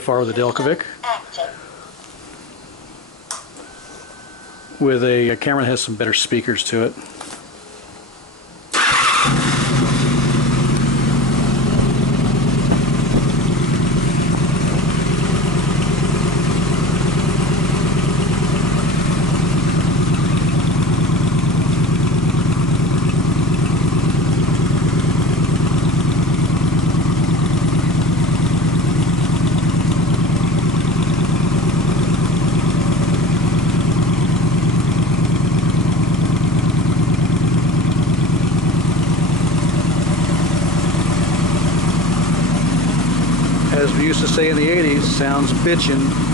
Far with a Delcovic with a camera that has some better speakers to it. As we used to say in the 80s, sounds bitchin'.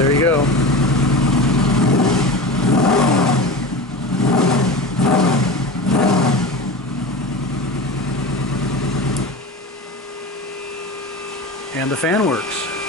There you go. And the fan works.